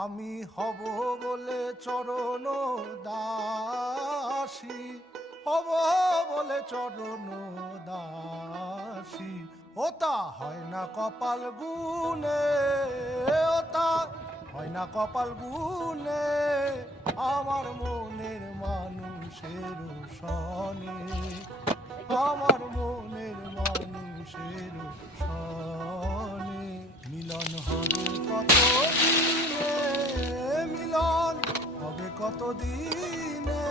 আমি হব বলে চরণ দাসী, হব বলে চরণ দাসী, ওটা হয় না কপাল গুনে, ওটা হয় না কপাল গুনে, আমার মনের মানুষের সনে, আমার মনের মানুষের সনে। মিলন হবে কত দিনে, মিলন হবে কত দিনে,